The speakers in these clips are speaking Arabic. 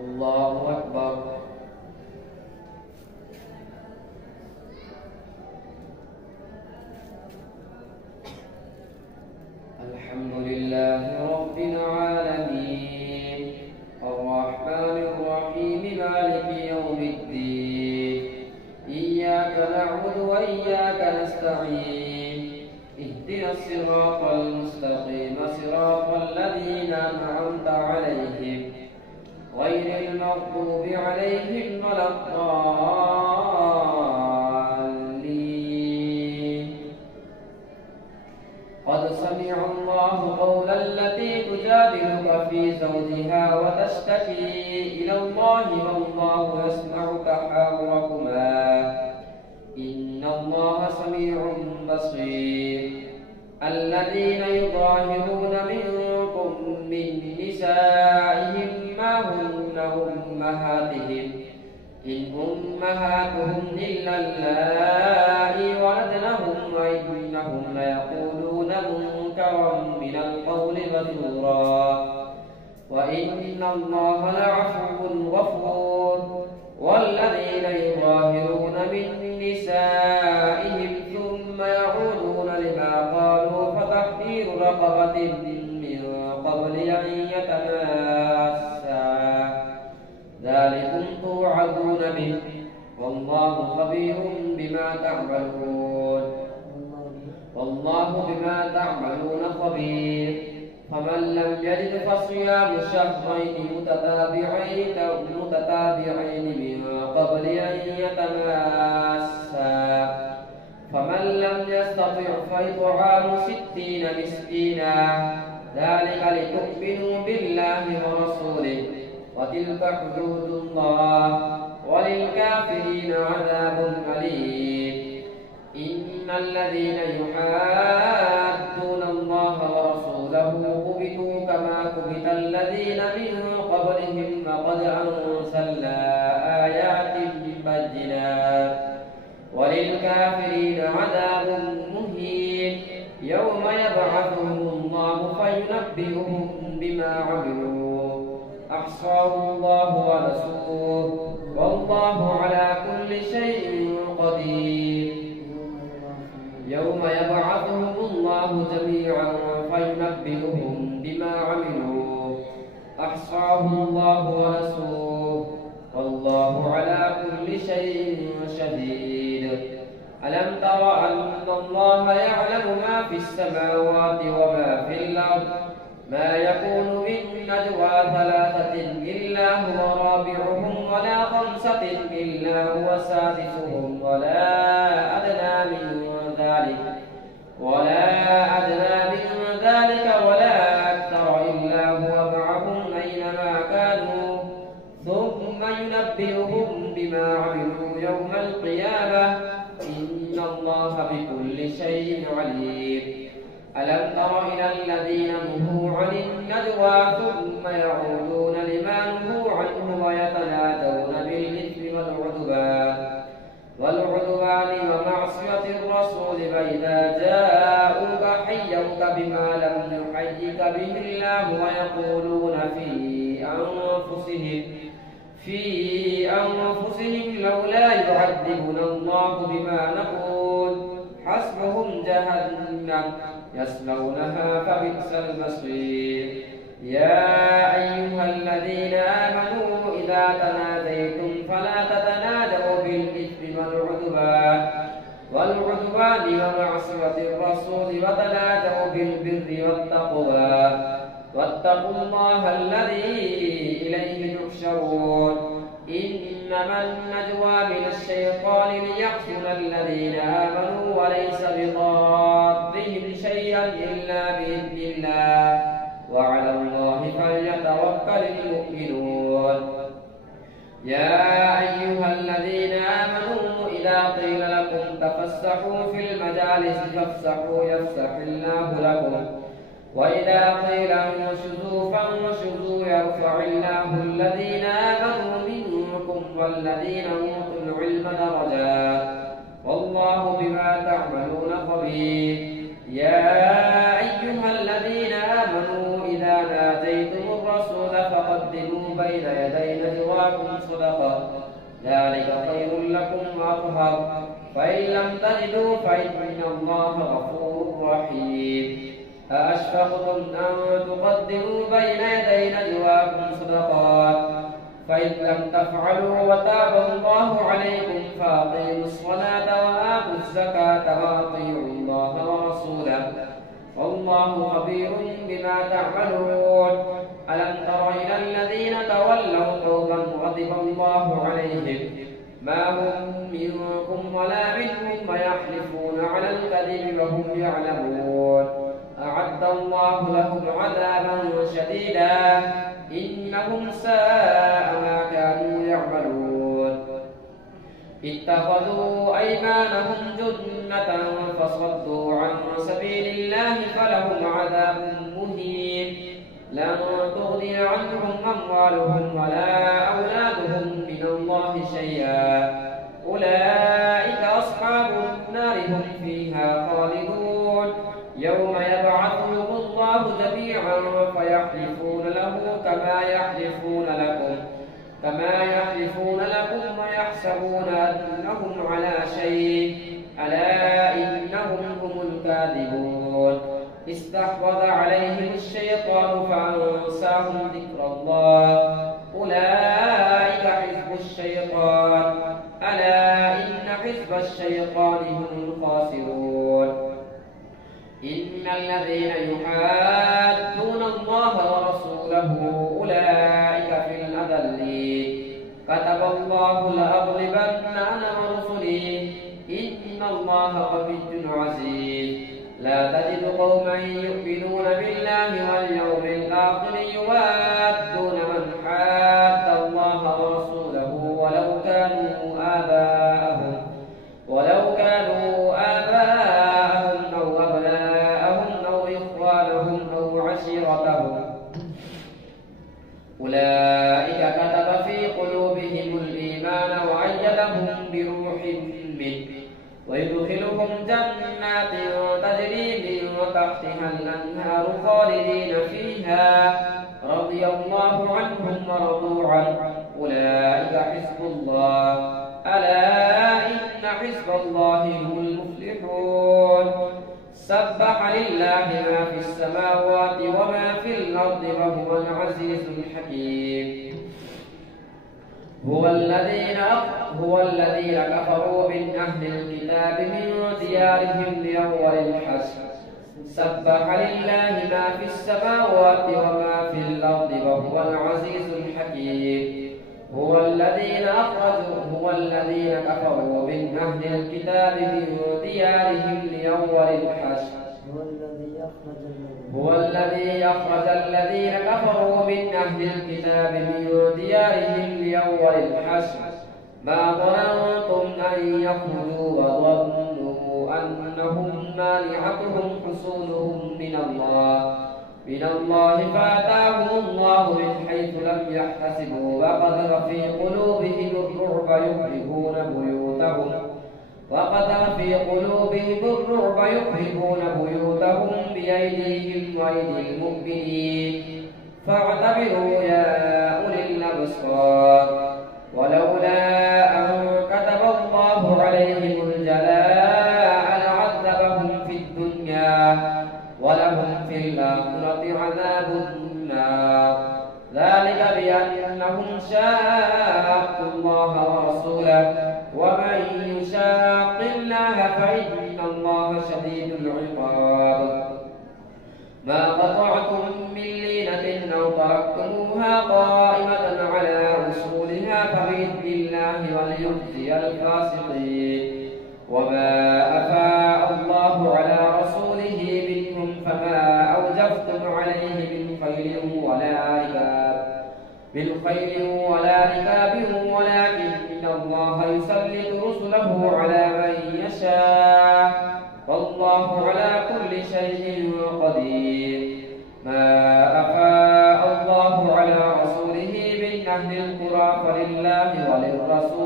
الله أكبر. الحمد لله رب العالمين الرحمن الرحيم مالك يوم الدين إياك نعبد وإياك نستعين اهدنا الصراط المستقيم صراط الذين أنعمت عليهم غير المغضوب عليهم ولا الضالين. قد سمع الله قول التي تجادلك في زوجها وتشتكي إلى الله والله يسمع تحاوركما إن الله سميع بصير. الذين يظاهرون منكم من نسائهم ما هن أمهاتهم إن أمهاتهم إلا اللائي ولدنهم وإنهم ليقولون منكرا من القول وزورا وإن الله لعفو غفور. والذين يظاهرون من نسائهم ثم يعودون لما قالوا فتحرير رقبة من قبل أن يتماسا ذلكم توعظون به والله خبير بما تعملون. والله بما تعملون خبير. فمن لم يجد فصيام شهرين متتابعين من قبل أن يتماسا فمن لم يستطع فإطعام 60 مسكينا ذلك لتؤمنوا بالله ورسوله وتلك حدود الله وللكافرين عذاب أليم. إن الذين يحادون الله ورسوله كبتوا كما كبت الذين من قبلهم وقد أنزلنا آيات بينات وللكافرين عذاب مهين. يوم يبعثهم الله فينبئهم بما عملوا أحصاه الله ونسوه والله على كل شيء قدير. يوم يبعثهم الله جميعا فينبئهم بما عملوا أحصاه الله ونسوه والله على كل شيء شهيد. ألم تر أن الله يعلم ما في السماوات وما في الأرض ما يكون من نجوى 3 إلا هو رابعهم ولا 5 إلا هو سادسهم ولا أدنى من ذلك ولا أكثر إلا هو معهم أينما كانوا ثم ينبئهم بما عملوا يوم القيامة إن الله بكل شيء عليم. ألم تر إلى الذين نهوا عن النجوى ثم يعودون لما نهوا عنه ويتنادون بالإثم والعدوان ومعصية الرسول فإذا جاءوك حيوك بما لم يحيك به الله ويقولون في أنفسهم لولا يعذبنا الله بما نقول حسبهم جهنم يصلونها فبئس المصير. يا أيها الذين آمنوا إذا تناديتم فلا تتنادوا بالإثم والعدوان ومعصية الرسول وتنادوا بالبر والتقوى واتقوا الله الذي إليه تحشرون. إنما النجوى من الشيطان ليحزن الذين آمنوا وليس بضارهم شيئا إلا بإذن الله وعلى الله فليتوكل المؤمنون. يا أيها الذين آمنوا إذا قيل لكم تفسحوا في المجالس فافسحوا يفسح الله لكم وإذا قيل انشزوا فانشزوا يرفع الله الذين آمنوا منكم والذين أوتوا العلم درجات والله بما تعملون خبير. يا أيها الذين آمنوا إذا ناجيتم الرسول فقدموا بين يدي نجواكم صدقة ذلك خير لكم وأطهر فإن لم تجدوا فإن الله غفور رحيم أأشفقتم أن تقدموا بين يدي نجواكم صدقات فإن لم تفعلوا وتاب الله عليكم فأقيموا الصلاة وآتوا الزكاة وأطيعوا الله ورسوله والله خبير بما تعملون ألم تر إلى الذين تولوا قوما غضب الله عليهم ما هم منكم ولا منهم ويحلفون على الكذب وهم يعلمون أعد الله لهم عذابا شديدا إنهم ساء ما كانوا يعملون اتخذوا أيمانهم جنة فصدوا عن سبيل الله فلهم عذاب مهين لن تغني عنهم أموالهم ولا أولادهم من الله شيئا أولئك أصحاب النار هم فيها خالدون يوم يبعثهم الله جميعا فيحلفون له كما يحلفون لكم ويحسبون أنهم على شيء ألا إنهم هم الكاذبون استحوذ عليهم الشيطان فأنساهم ذكر الله أولئك حزب الشيطان ألا إن حزب الشيطان هم الخاسرون إن الذين يحادون الله ورسوله أولئك في الأذلين كتب الله لأغلبن أنا ورسلي إن الله قوي عزيز لا تجد قوما يؤمنون بالله واليوم الآخر يوادون من حاد الله ورسوله ولو كانوا آباءهم أو أبناءهم أو إخوانهم أو عشيرتهم أولئك كتب في قلوبهم الإيمان وأيدهم بروح منه ويدخلهم جنات تجري من تحتها الأنهار خالدين فيها رضي الله عنهم ورضوا عنه أولئك حزب الله ألا إن حزب الله هم المفلحون سبح لله ما في السماوات وما في الأرض وهو العزيز الحكيم هو الذين كفروا من أهل الكتاب من ديارهم لأول الحشر سبح لله ما في السماوات وما في الأرض وهو العزيز الحكيم هو الذين كفروا من أهل الكتاب من ديارهم لأول الحشر هو الذي أخرج الذين كفروا من أهل الكتاب من ديارهم لأول الحشر ما ظننتم أن يخرجوا وظنوا أنهم مانعتهم حصولهم من الله فأتاهم الله من حيث لم يحتسبوا وقذف في قلوبهم الرعب يخربون بيوتهم بأيديهم وأيدي المؤمنين فاعتبروا يا أولي الأبصار ولولا أن كتب الله عليهم الجلاء لعذبهم في الدنيا ولهم في الآخرة عذاب النار ذلك بأنهم شاقوا الله ورسوله ومن يشاق الله فإن الله شديد العقاب ما قطعتم من لينة أو تركتموها قائمة على أصولها فبإذن الله وليخزي الفاسقين وما أفاء الله على رسوله منهم فما أوجفتم عليه من خيل ولا ركاب ولكن الله يسلط رسله على من يشاء والله على كل شيء قدير ما أفاء الله على رسوله من أهل القرى فلله وللرسول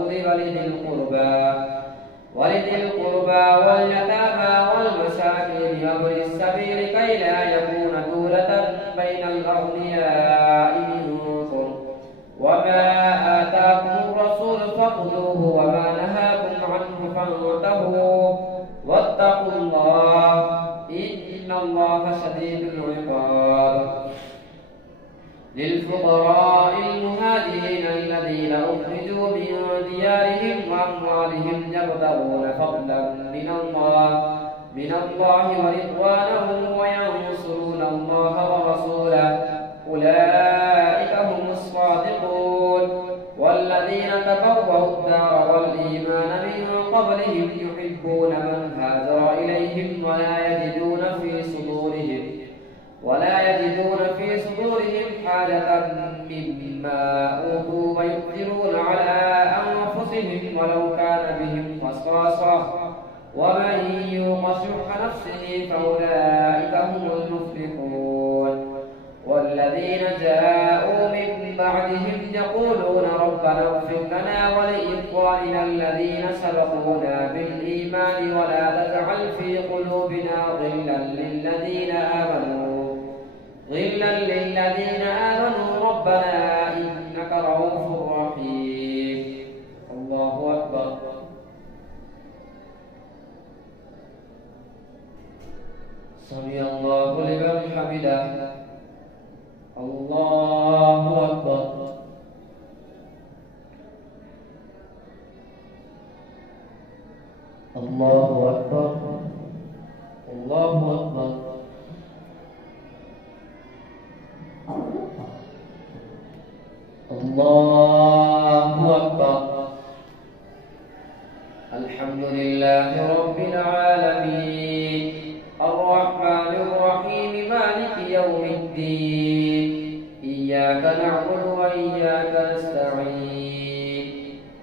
ولذي القربى واليتامى والمساكين وابن السبيل كي لا يكون دولة بين الأغنياء منكم وما فخذوه وما نهاكم عنه فانتهوا واتقوا الله إن الله شديد العقاب. للفقراء المهاجرين الذين أخرجوا من ديارهم وأموالهم يبتغون فضلا من الله ورضوانه وينصرون الله ورسوله أولئك هم الصادقون. والذين تبوأوا الدار والإيمان من قبلهم يحبون من هاجر إليهم ولا يجدون في صدورهم حاجة مما أوتوا ويؤثرون على أنفسهم ولو كان بهم خصاصة ومن يوق شح نفسه فأولئك هم المفلحون. والذين جاءوا من بعدهم يقولون ربنا اغفر لنا ولإخواننا الذين سبقونا بالإيمان ولا تجعل في قلوبنا غلا للذين آمنوا ربنا إنك رؤوف رحيم. الله أكبر. سمع الله لمن حمده. الله أكبر. الله أكبر. الله أكبر. الله أكبر. الحمد لله رب العالمين الرحمن الرحيم مالك يوم الدين إياك نعبد وإياك نستعين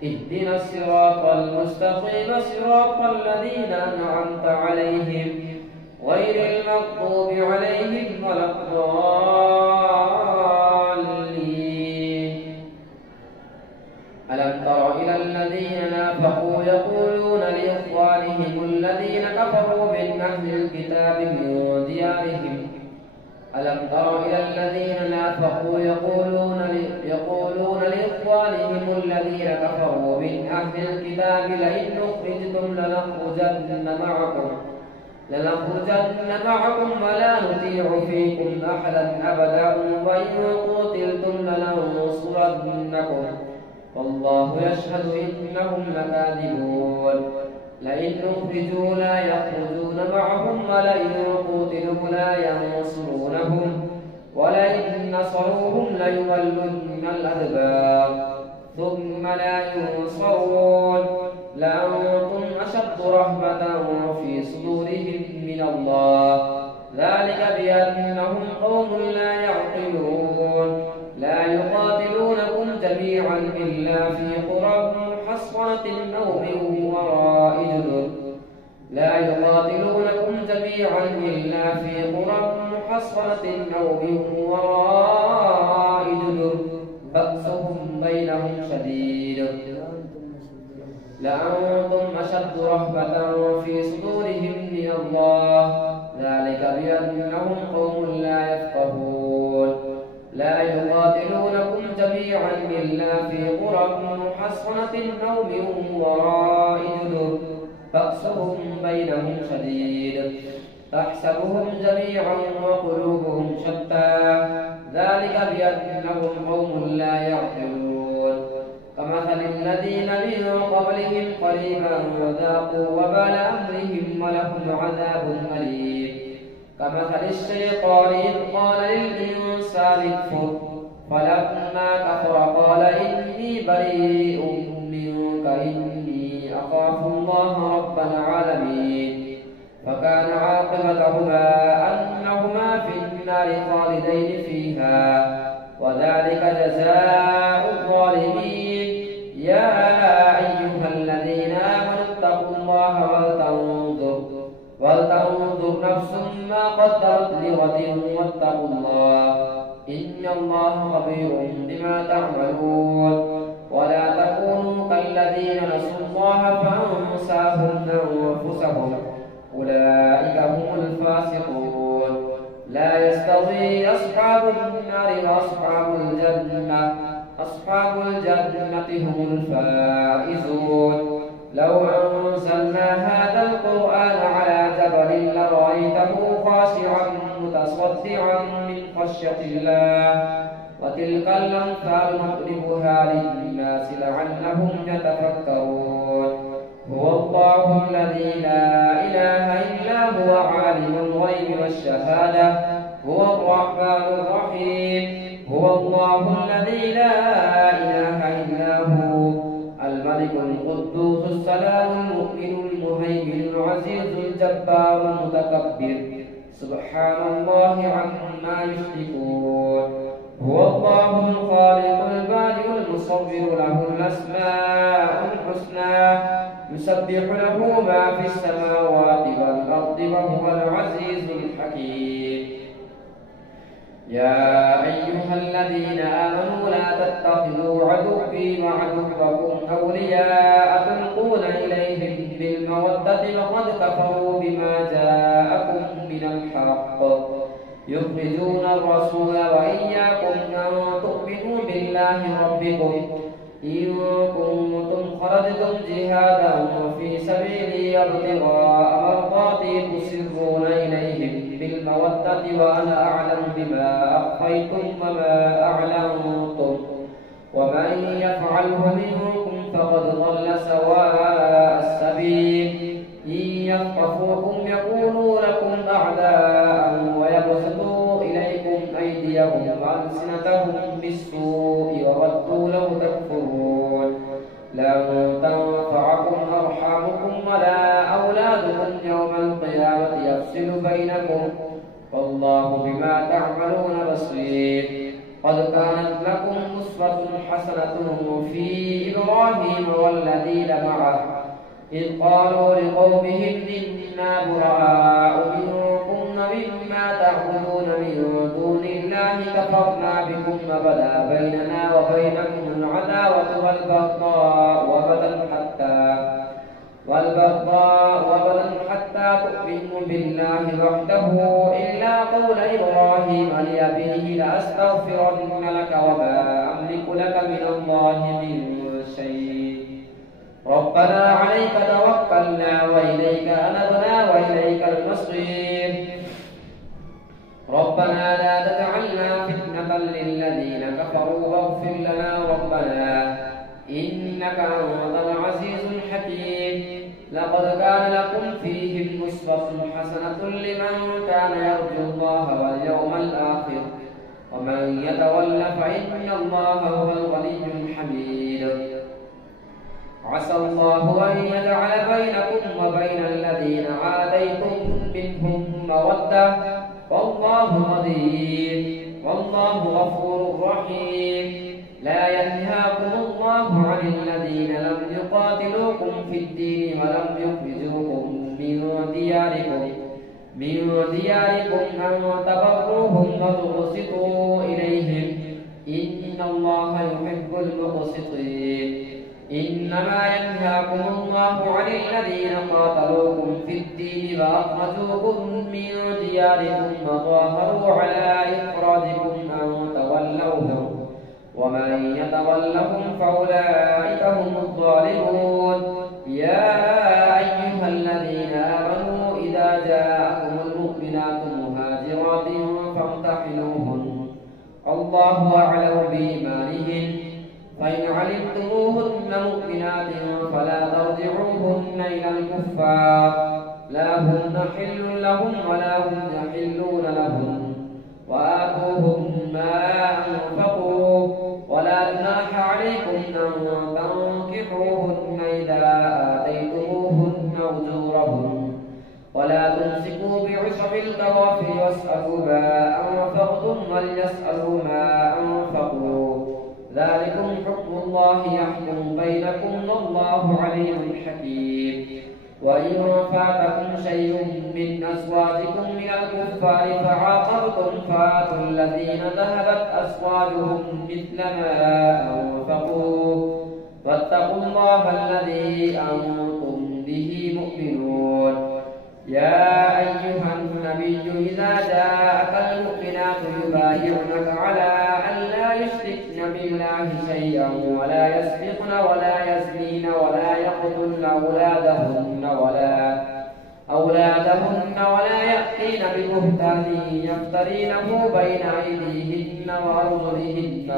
اهدنا الصراط المستقيم صراط الذين أنعمت عليهم غير المغضوب عليهم ولا الضالين. ألم تر إلى الذين نافقوا يقولون لإخوانهم الذين كفروا من أهل الكتاب من ديارهم ألم تر إلى الذين نافقوا يقولون لإخوانهم الذين كفروا من أهل الكتاب لئن أخرجتم لنخرجن معكم ولا نطيع فيكم أحدا أبدا وإن قتلتم لننصرنكم والله يشهد إنهم لكاذبون. لئن أخرجوا لا يخرجون معهم ولئن قتلوا لا ينصرونهم ولئن نصروهم ليولن الأدبار ثم لا ينصرون لأنتم أشد رهبة في صدورهم من الله ذلك بأنهم قوم لا يعقلون. لا يقاتلونكم جميعا إلا في قرى محصنة أو من وراء جدر بأسهم بينهم شديد لأنتم أشد رهبة في صدورهم من الله ذلك بأنهم قوم لا يفقهون. لا يقاتلونكم جميعا إلا في قرى محصنة أو من وراء جدر بأسهم بينهم شديد تحسبهم جميعا وقلوبهم شتى ذلك بأنهم قوم لا يعقلون. كمثل الذين من قبلهم قريبا ذاقوا وبال أمرهم ولهم عذاب أليم. كمثل الشيطان إذ قال للإنسان اكفر فلما كفر قال إني بريء منك إني أخاف الله رب العالمين. فكان عاقبتهما أنهما في النار خالدين فيها وذلك جزاء الظالمين. يا أيها الذين آمنوا اتقوا الله ولتنظر نفس ما قدمت لغد واتقوا الله إن الله خبير بما تعملون. ولا تكونوا كالذين نسوا الله فأنساهم أنفسهم أولئك هم الفاسقون. لا يستوي أصحاب النار وأصحاب الجنة أصحاب الجنة هم الفائزون. لو أنزلنا هذا القرآن على جبل لرأيته خاشعا متصدعا من خشية الله. وتلك الأمثال نضربها للناس لعلهم يتفكرون. هو الله الذي لا إله إلا هو عالم الغيب والشهادة هو الرحمن الرحيم. هو الله الذي لا إله إلا هو الملك القدوس السلام المؤمن المهيمن العزيز الجبار المتكبر سبحان الله عما يشركون. هو الله الخالق البارئ المصور له الأسماء الحسنى يسبح له ما في السماوات والأرض وهو العزيز الحكيم. يا أيها الذين آمنوا لا تتخذوا عدوي وعدوكم أولياء تلقون إليهم بالمودة وقد كفروا بما جاءكم من الحق يخرجون الرسول وإياكم أن تؤمنوا بالله ربكم إن كنتم خرجتم جهادا في سبيلي ابتغاء مرضاتي تسرون إليهم بالمودة وأنا أعلم بما أخفيتم وما أعلنتم ومن يفعله منكم فقد ضل سواء السبيل. إن يثقفوكم يكونوا لكم أعداء ويبسطوا إليكم أيديهم وألسنتهم بالسوء وودوا لو تكفرون. لن تنفعكم أرحامكم ولا أولادكم يوم القيامة يفصل بينكم والله بما تعملون بصير. قد كانت لكم أسوة حسنة في إبراهيم والذين معه إذ قالوا لقومهم إنا براء منكم ومما تعبدون من دون الله كفرنا بكم وبدا بيننا وبينكم العداوة والبغضاء حتى تؤمنوا بالله وحده إلا قول إبراهيم لأبيه لأستغفرن لك وما أملك لك من الله من شيء. ربنا عليك توكلنا وإليك أنبنا وإليك المصير. ربنا لا تجعلنا فتنة للذين كفروا واغفر لنا ربنا إنك أنت العزيز الحكيم. لقد كان لكم فيهم أسوة حسنة لمن كان يرجو الله واليوم الآخر ومن يتول فإن الله هو الغني الحميد. عسى الله أن يجعل بينكم وبين الذين عاديتم منهم مودة والله قدير والله غفور رحيم. لا ينهاكم الله عن الذين لم يقاتلوكم في الدين ولم يخرجوكم من دياركم أن تبروهم وتقسطوا إليهم إن الله يحب المقسطين. إنما ينهاكم الله عن الذين قاتلوكم في الدين وأخرجوكم من دياركم وظاهروا على إخراجكم أن تولوهم ومن يتولهم فأولئك هم الظالمون. يا أيها الذين آمنوا إذا جاءكم المؤمنات مهاجرات فامتحنوهن الله أعلم بإيمانهن فإن علمتموهن مؤمنات فلا ترجعوهن إلى الكفار لا هن حل لهم ولا هم يحلون لهم وآتوهم ما أنفقوا ولا جناح عليكم أن تنكحوهن إذا آتيتموهن أجورهن ولا تمسكوا بعصم الكوافر واسألوا ما أنفقتم وليسألوا ما أنفقوا ذلكم حكم الله يحكم بينكم والله عليم حكيم. وإن فاتكم شيء من أزواجكم من الكفار فعاقبتم فآتوا الذين ذهبت أزواجهم مثل ما أنفقوا واتقوا الله الذي أنتم به مؤمنون. يا أيها النبي إذا جاءك المؤمنات يبايعنك على أن لا يشركن بالله شيئا ولا يسرقن ولا يزنين ولا يقتلن أولادهن ولا يأتين ببهتان يفترينه بين أيديهن وأرجلهن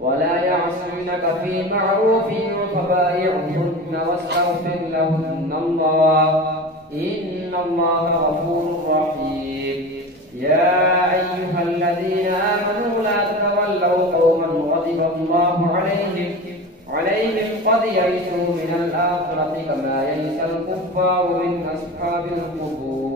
ولا يعصينك في معروف فبايعهن واستغفر لهن الله إن الله غفور رحيم. يا أيها الذين آمنوا لا تتولوا قوما غضب الله عليهم قد يئسوا من الآخرة كما يئس الكفار من أصحاب القبور.